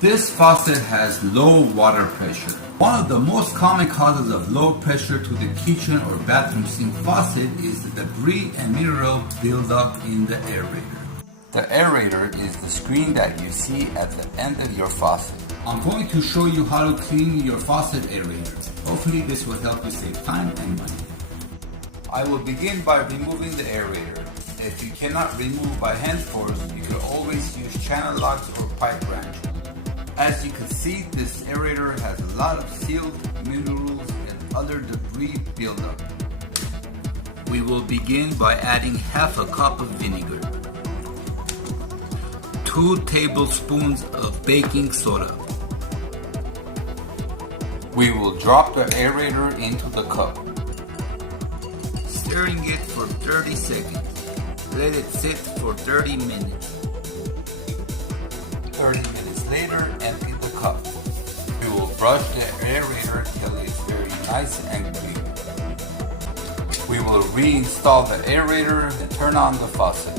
This faucet has low water pressure. One of the most common causes of low pressure to the kitchen or bathroom sink faucet is the debris and mineral buildup in the aerator. The aerator is the screen that you see at the end of your faucet. I'm going to show you how to clean your faucet aerator. Hopefully this will help you save time and money. I will begin by removing the aerator. If you cannot remove by hand force, you can always use channel locks or pipe wrench. As you can see, this aerator has a lot of silt, minerals, and other debris buildup. We will begin by adding half a cup of vinegar, 2 tablespoons of baking soda. We will drop the aerator into the cup, stirring it for 30 seconds. Let it sit for 30 minutes. 30 minutes later, empty the cup. We will brush the aerator till it's very nice and clean. We will reinstall the aerator and turn on the faucet.